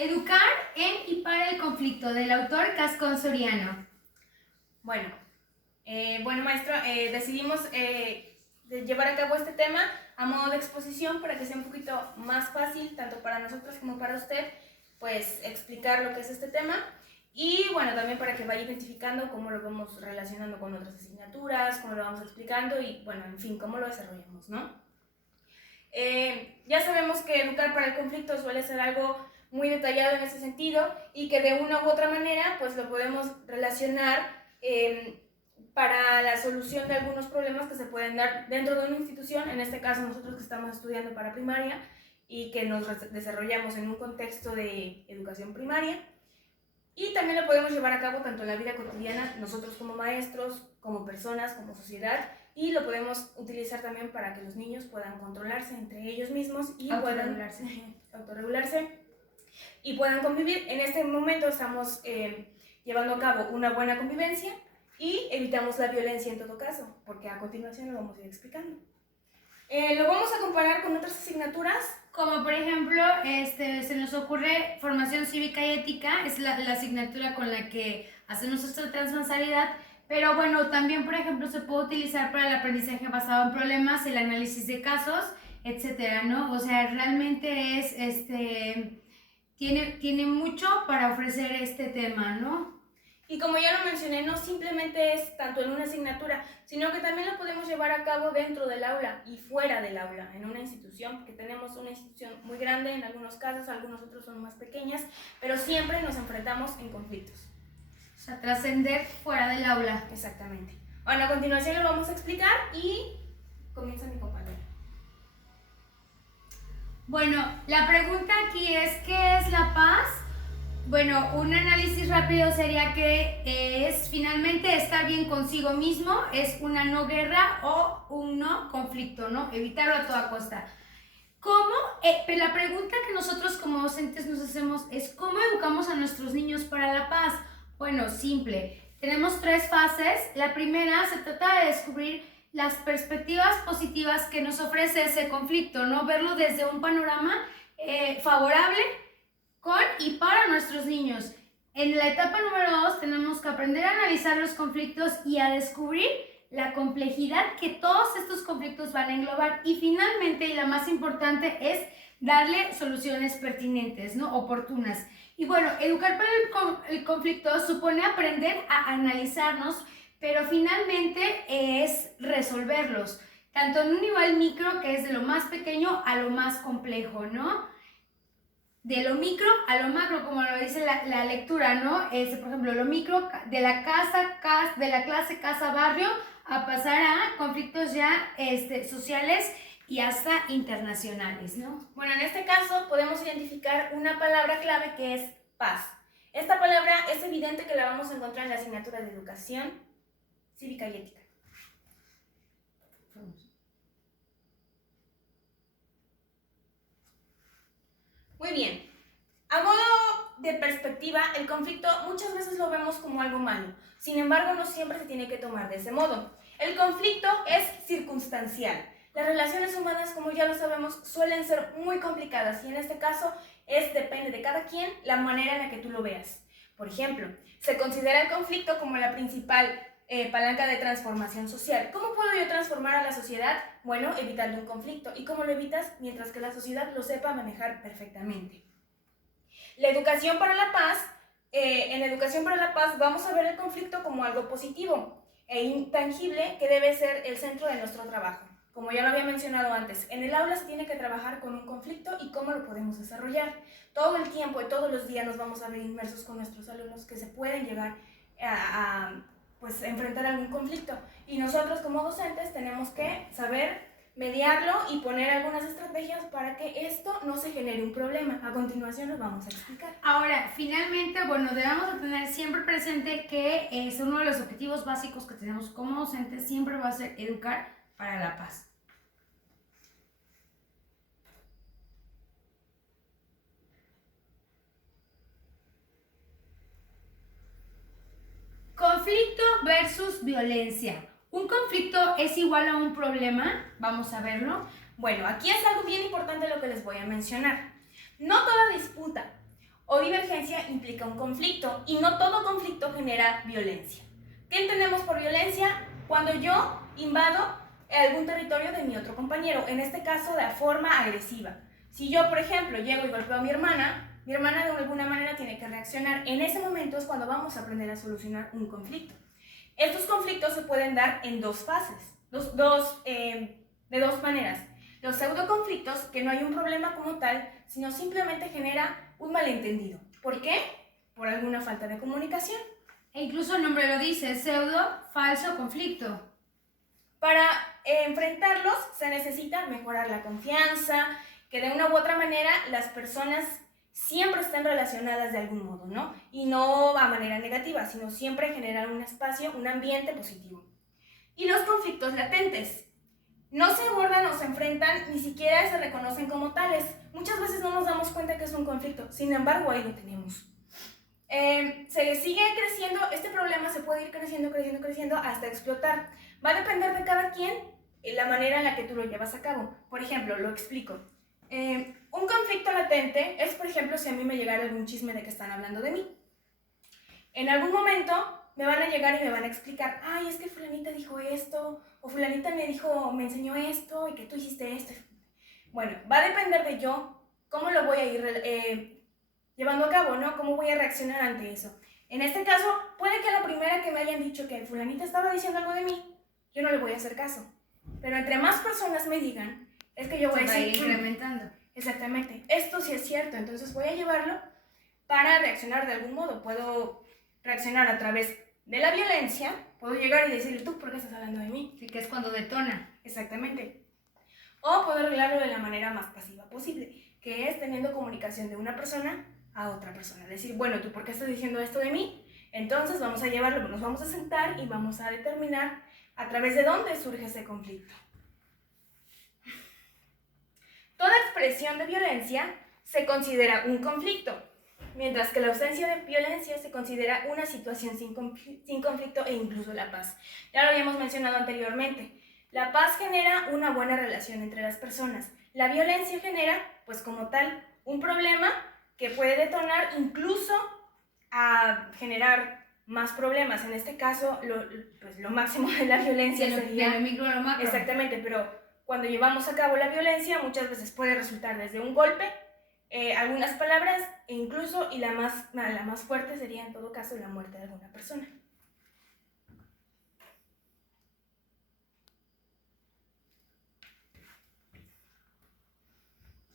Educar en y para el conflicto, del autor Cascón Soriano. Bueno, maestro, decidimos llevar a cabo este tema a modo de exposición para que sea un poquito más fácil, tanto para nosotros como para usted, pues explicar lo que es este tema. Y bueno, también para que vaya identificando cómo lo vamos relacionando con otras asignaturas, cómo lo vamos explicando y bueno, en fin, cómo lo desarrollamos, ¿no? Ya sabemos que educar para el conflicto suele ser algo muy detallado en ese sentido y que de una u otra manera pues lo podemos relacionar para la solución de algunos problemas que se pueden dar dentro de una institución, en este caso nosotros que estamos estudiando para primaria y que nos desarrollamos en un contexto de educación primaria. Y también lo podemos llevar a cabo tanto en la vida cotidiana, nosotros como maestros, como personas, como sociedad, y lo podemos utilizar también para que los niños puedan controlarse entre ellos mismos y Autorregularse. autorregularse y puedan convivir. En este momento estamos llevando a cabo una buena convivencia y evitamos la violencia en todo caso, porque a continuación lo vamos a ir explicando. Lo vamos a comparar con otras asignaturas. Como por ejemplo, se nos ocurre formación cívica y ética, es la asignatura con la que hacemos esta transversalidad, pero bueno, también por ejemplo se puede utilizar para el aprendizaje basado en problemas, el análisis de casos, etcétera, ¿no? O sea, realmente es, tiene mucho para ofrecer este tema, ¿no? Y como ya lo mencioné, no simplemente es tanto en una asignatura, sino que también lo podemos llevar a cabo dentro del aula y fuera del aula, en una institución, porque tenemos una institución muy grande en algunos casos, algunos otros son más pequeñas, pero siempre nos enfrentamos en conflictos. O sea, trascender fuera del aula. Exactamente. Bueno, a continuación lo vamos a explicar y comienza mi compañera. Bueno, la pregunta aquí es, ¿qué es la paz? Bueno, un análisis rápido sería que es finalmente estar bien consigo mismo, es una no guerra o un no conflicto, ¿no? Evitarlo a toda costa. ¿Cómo? La pregunta que nosotros como docentes nos hacemos es ¿cómo educamos a nuestros niños para la paz? Bueno, simple. Tenemos 3 fases. La primera se trata de descubrir las perspectivas positivas que nos ofrece ese conflicto, ¿no? Verlo desde un panorama favorable con y para nuestros niños. En la etapa número 2 tenemos que aprender a analizar los conflictos y a descubrir la complejidad que todos estos conflictos van a englobar. Y finalmente, y la más importante, es darle soluciones pertinentes, ¿no? Oportunas. Y bueno, educar para el conflicto supone aprender a analizarnos, pero finalmente es resolverlos, tanto en un nivel micro, que es de lo más pequeño a lo más complejo, ¿no? De lo micro a lo macro, como lo dice la lectura, ¿no? Por ejemplo, lo micro de la clase casa-barrio a pasar a conflictos ya sociales y hasta internacionales, ¿no? Bueno, en este caso podemos identificar una palabra clave que es paz. Esta palabra es evidente que la vamos a encontrar en la asignatura de Educación Cívica y Ética. Muy bien. A modo de perspectiva, el conflicto muchas veces lo vemos como algo malo. Sin embargo, no siempre se tiene que tomar de ese modo. El conflicto es circunstancial. Las relaciones humanas, como ya lo sabemos, suelen ser muy complicadas y en este caso depende de cada quien la manera en la que tú lo veas. Por ejemplo, se considera el conflicto como la principal palanca de transformación social. ¿Cómo puedo yo transformar a la sociedad? Bueno, evitando un conflicto. ¿Y cómo lo evitas? Mientras que la sociedad lo sepa manejar perfectamente. La educación para la paz, en la educación para la paz vamos a ver el conflicto como algo positivo e intangible que debe ser el centro de nuestro trabajo. Como ya lo había mencionado antes, en el aula se tiene que trabajar con un conflicto y cómo lo podemos desarrollar. Todo el tiempo y todos los días nos vamos a ver inmersos con nuestros alumnos que se pueden llegar pues, enfrentar algún conflicto. Y nosotros como docentes tenemos que saber mediarlo y poner algunas estrategias para que esto no se genere un problema. A continuación lo vamos a explicar. Ahora, finalmente, bueno, debemos de tener siempre presente que es uno de los objetivos básicos que tenemos como docentes, siempre va a ser educar para la paz. Conflicto versus violencia. ¿Un conflicto es igual a un problema? Vamos a verlo. Bueno, aquí es algo bien importante lo que les voy a mencionar. No toda disputa o divergencia implica un conflicto y no todo conflicto genera violencia. ¿Qué entendemos por violencia? Cuando yo invado algún territorio de mi otro compañero, en este caso de forma agresiva. Si yo, por ejemplo, llego y golpeo a mi hermana de alguna manera tiene que reaccionar. En ese momento es cuando vamos a aprender a solucionar un conflicto. Estos conflictos se pueden dar en dos fases, de dos maneras. Los pseudoconflictos, que no hay un problema como tal, sino simplemente genera un malentendido. ¿Por qué? Por alguna falta de comunicación. E incluso el nombre lo dice, pseudo, falso conflicto. Para enfrentarlos se necesita mejorar la confianza, que de una u otra manera las personas siempre estén relacionadas de algún modo, ¿no? Y no a manera negativa, sino siempre generar un espacio, un ambiente positivo. Y los conflictos latentes. No se abordan o se enfrentan, ni siquiera se reconocen como tales. Muchas veces no nos damos cuenta que es un conflicto, sin embargo ahí lo tenemos. Se sigue creciendo, este problema se puede ir creciendo hasta explotar. Va a depender de cada quien la manera en la que tú lo llevas a cabo. Por ejemplo, lo explico. Un conflicto latente es, por ejemplo, si a mí me llegara algún chisme de que están hablando de mí. En algún momento me van a llegar y me van a explicar, ay, es que fulanita dijo esto, o fulanita me enseñó esto, y que tú hiciste esto. Bueno, va a depender de yo cómo lo voy a ir llevando a cabo, ¿no? Cómo voy a reaccionar ante eso. En este caso, puede que la primera que me hayan dicho que fulanita estaba diciendo algo de mí, yo no le voy a hacer caso. Pero entre más personas me digan, es que yo voy a decir... Se va a ir incrementando. Exactamente, esto sí es cierto, entonces voy a llevarlo para reaccionar de algún modo. Puedo reaccionar a través de la violencia, puedo llegar y decirle, ¿tú por qué estás hablando de mí? Sí, que es cuando detona. Exactamente. O puedo arreglarlo de la manera más pasiva posible, que es teniendo comunicación de una persona a otra persona. Decir, bueno, ¿tú por qué estás diciendo esto de mí? Entonces vamos a llevarlo, nos vamos a sentar y vamos a determinar a través de dónde surge ese conflicto. Toda expresión de violencia se considera un conflicto, mientras que la ausencia de violencia se considera una situación sin conflicto e incluso la paz. Ya lo habíamos mencionado anteriormente. La paz genera una buena relación entre las personas. La violencia genera, pues como tal, un problema que puede detonar incluso a generar más problemas. En este caso, lo máximo de la violencia sería... De lo micro a lo macro. Exactamente, pero cuando llevamos a cabo la violencia, muchas veces puede resultar desde un golpe, algunas palabras, e incluso, y la más fuerte sería en todo caso la muerte de alguna persona.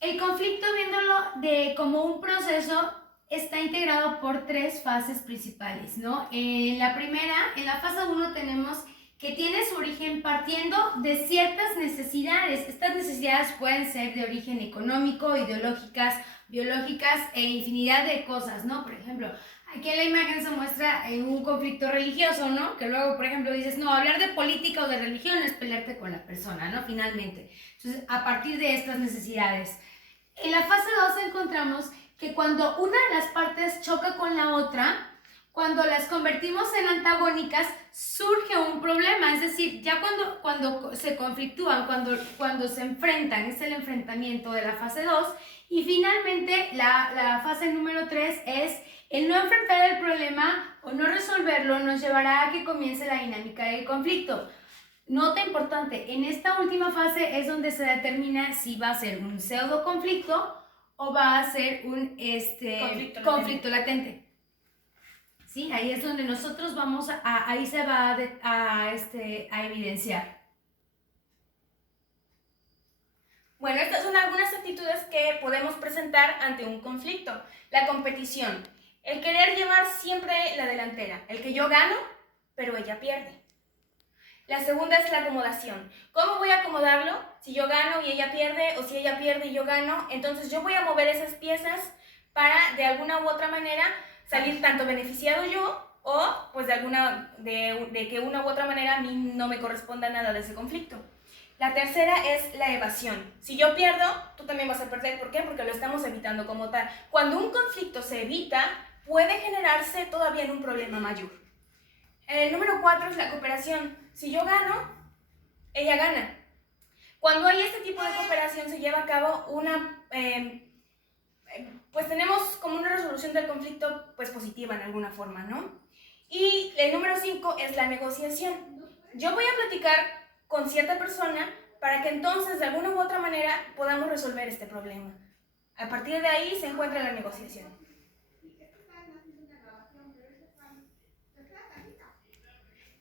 El conflicto, viéndolo como un proceso, está integrado por tres fases principales, ¿no? En la primera, en la fase 1 tenemos que tiene su origen partiendo de ciertas necesidades. Estas necesidades pueden ser de origen económico, ideológicas, biológicas e infinidad de cosas, ¿no? Por ejemplo, aquí en la imagen se muestra un conflicto religioso, ¿no? Que luego, por ejemplo, dices, no, hablar de política o de religión es pelearte con la persona, ¿no? Finalmente. Entonces, a partir de estas necesidades. En la fase 2 encontramos que cuando una de las partes choca con la otra, cuando las convertimos en antagónicas, surge un problema. Es decir, ya cuando se conflictúan, cuando se enfrentan, es el enfrentamiento de la fase 2. Y finalmente, la fase número 3 es el no enfrentar el problema o no resolverlo nos llevará a que comience la dinámica del conflicto. Nota importante, en esta última fase es donde se determina si va a ser un pseudo conflicto o va a ser un conflicto latente. ¿Sí? Ahí es donde nosotros ahí se va a evidenciar. Bueno, estas son algunas actitudes que podemos presentar ante un conflicto. La competición, el querer llevar siempre la delantera, el que yo gano, pero ella pierde. La segunda es la acomodación. ¿Cómo voy a acomodarlo? Si yo gano y ella pierde, o si ella pierde y yo gano, entonces yo voy a mover esas piezas para de alguna u otra manera salir tanto beneficiado yo o pues de que una u otra manera a mí no me corresponda nada de ese conflicto. La tercera es la evasión. Si yo pierdo, tú también vas a perder. ¿Por qué? Porque lo estamos evitando como tal. Cuando un conflicto se evita, puede generarse todavía en un problema mayor. El número 4 es la cooperación. Si yo gano, ella gana. Cuando hay este tipo de cooperación se lleva a cabo pues tenemos como una resolución del conflicto pues positiva en alguna forma, ¿no? Y el número 5 es la negociación. Yo voy a platicar con cierta persona para que entonces de alguna u otra manera podamos resolver este problema. A partir de ahí se encuentra la negociación.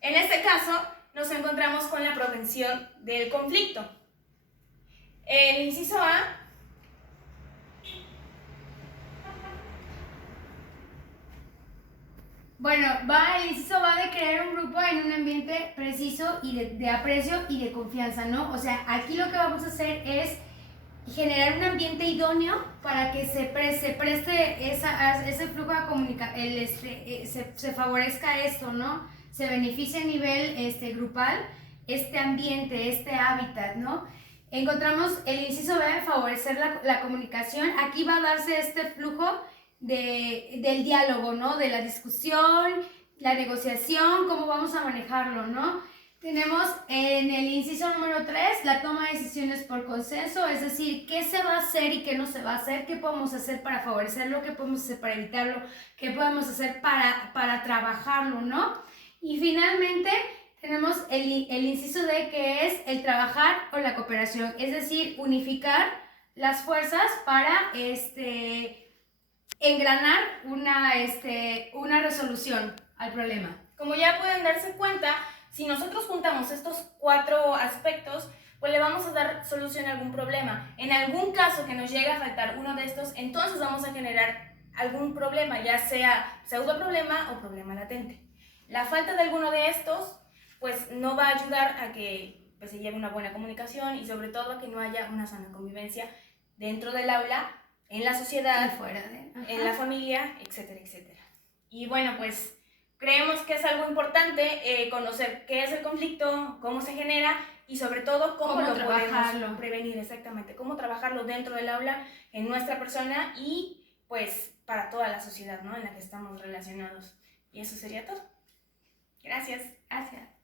En este caso nos encontramos con la prevención del conflicto. El inciso A Bueno, el inciso va de crear un grupo en un ambiente preciso y de aprecio y de confianza, ¿no? O sea, aquí lo que vamos a hacer es generar un ambiente idóneo para que se preste ese flujo de comunicación, se favorezca esto, ¿no? Se beneficie a nivel grupal este ambiente, este hábitat, ¿no? Encontramos el inciso B, favorecer la comunicación. Aquí va a darse este flujo del diálogo, ¿no? De la discusión, la negociación, cómo vamos a manejarlo, ¿no? Tenemos en el inciso número 3 la toma de decisiones por consenso, es decir, qué se va a hacer y qué no se va a hacer, qué podemos hacer para favorecerlo, qué podemos hacer para evitarlo, qué podemos hacer para trabajarlo, ¿no? Y finalmente tenemos el inciso D, que es el trabajar o la cooperación, es decir, unificar las fuerzas para engranar una resolución al problema. Como ya pueden darse cuenta, si nosotros juntamos estos 4 aspectos, pues le vamos a dar solución a algún problema. En algún caso que nos llegue a faltar uno de estos, entonces vamos a generar algún problema, ya sea pseudo problema o problema latente. La falta de alguno de estos, pues no va a ayudar a que pues, se lleve una buena comunicación y sobre todo a que no haya una sana convivencia dentro del aula, en la sociedad, y fuera de, en la familia, etcétera, etcétera. Y bueno, pues creemos que es algo importante conocer qué es el conflicto, cómo se genera y sobre todo cómo lo podemos prevenir, exactamente, cómo trabajarlo dentro del aula, en nuestra persona y pues para toda la sociedad, ¿no? En la que estamos relacionados. Y eso sería todo. Gracias. Gracias.